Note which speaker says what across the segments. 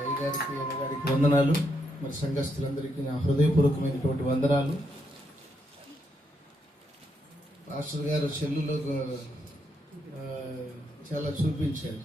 Speaker 1: అయ్యగారికి అన్నగారికి వందనాలు. మరి సంఘస్థులందరికీ నా హృదయపూర్వకమైనటువంటి వందనాలు. పాస్టర్ గారు సెల్లులో చాలా చూపించారు.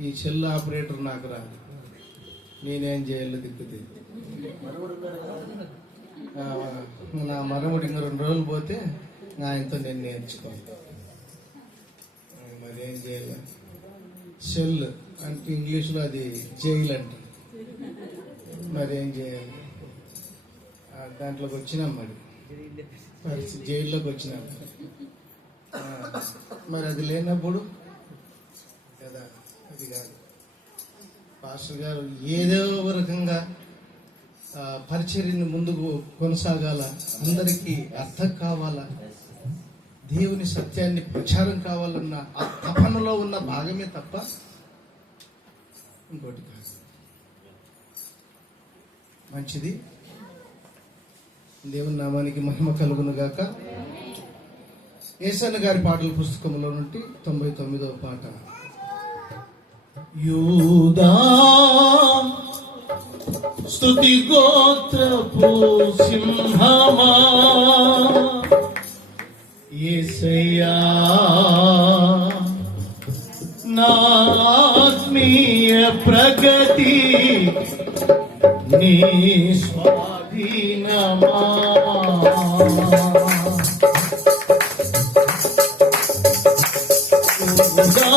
Speaker 1: ఈ సెల్ ఆపరేటర్ నాకు రాదు. నేనేం చేయాలో దిక్కుతే. నా మనముడి ఇంకా రెండు రోజులు పోతే ఆయనతో నేను నేర్చుకోవాలి మరేం మరి ఏం చేయాలి? సెల్ అంటే ఇంగ్లీష్లో అది జైల్ అంట మరి ఏం చేయాలి? దాంట్లోకి వచ్చినాం మరి. పరిస్థితి జైల్లోకి వచ్చినాం. మరి అది లేనప్పుడు కదా అది కాదు. పాస్టర్ గారు ఏదో ఒక రకంగా ఆ, పరిచర్యను ముందుకు కొనసాగాల. అందరికీ అర్థం కావాలా. దేవుని సత్యాన్ని ప్రచారం కావాలన్న ఆ తపనలో ఉన్న భాగమే తప్ప ఇంకోటి కాదు. మంచిది. దేవుని నామానికి మహిమ కలుగును గాక. ఏసన్న గారి పాటల పుస్తకంలో నుండి తొంభై తొమ్మిదవ పాట. యూదా స్తుతి గోత్రపు సింహమా ఏసయ్యా ప్రగతి నీ స్వాధీనమా యూదా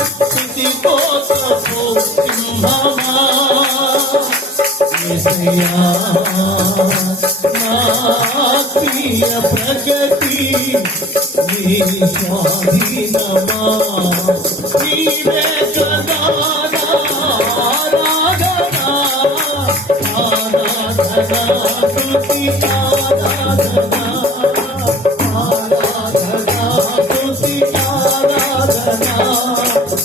Speaker 1: స్తుతి గోత్రపు సింహమా ఏసయ్యా నా ఆత్మీయ ప్రగతి నీ స్వాధీనమా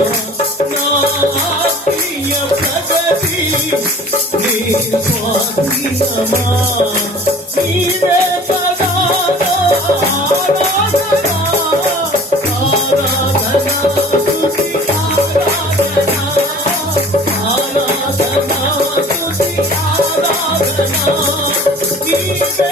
Speaker 1: ఆరాధన నీ ప్రజలను అహమును అనతి అధికారులను అధముల చేసిన నీకు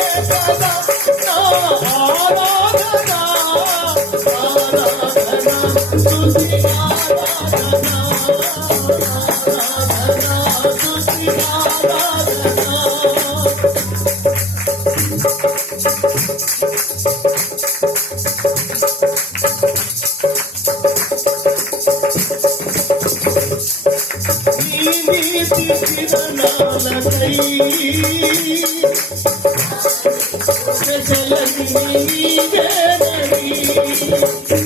Speaker 1: Thank you.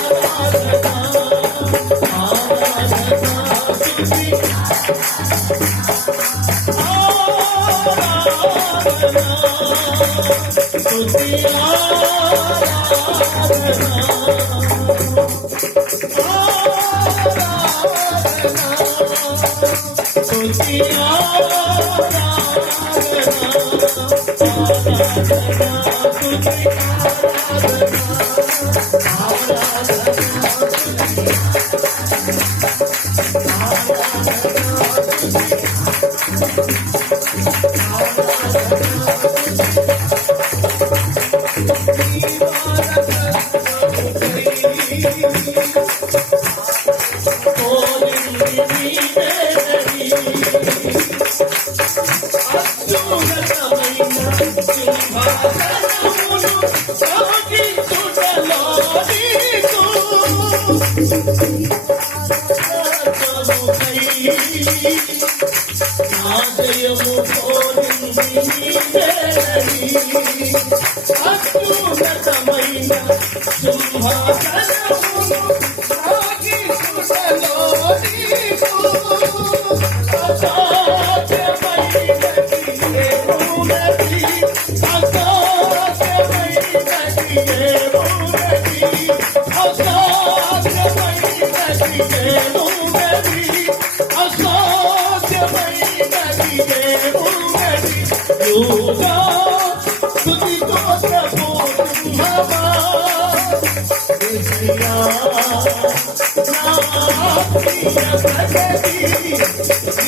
Speaker 1: Oh, dear.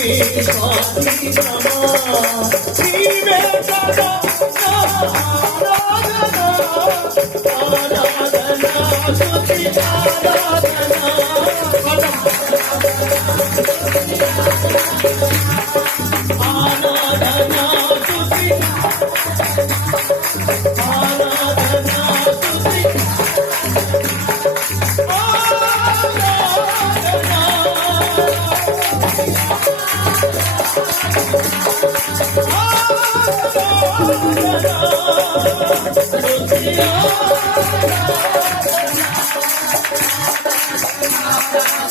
Speaker 1: Shri Krishna Krishna Thank you.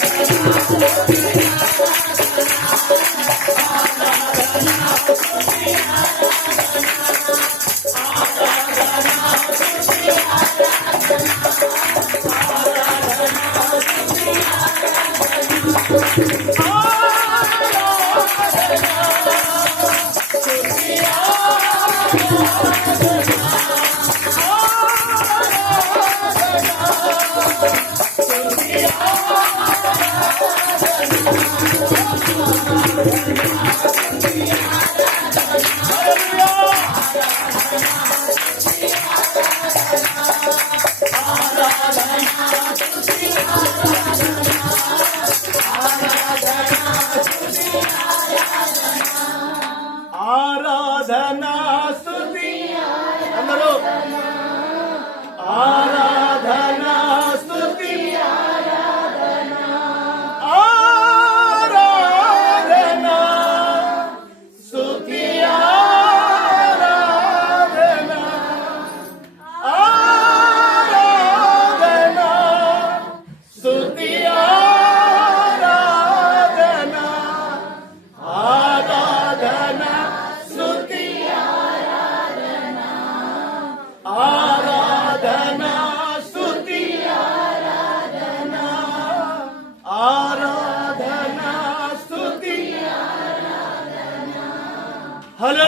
Speaker 1: Hello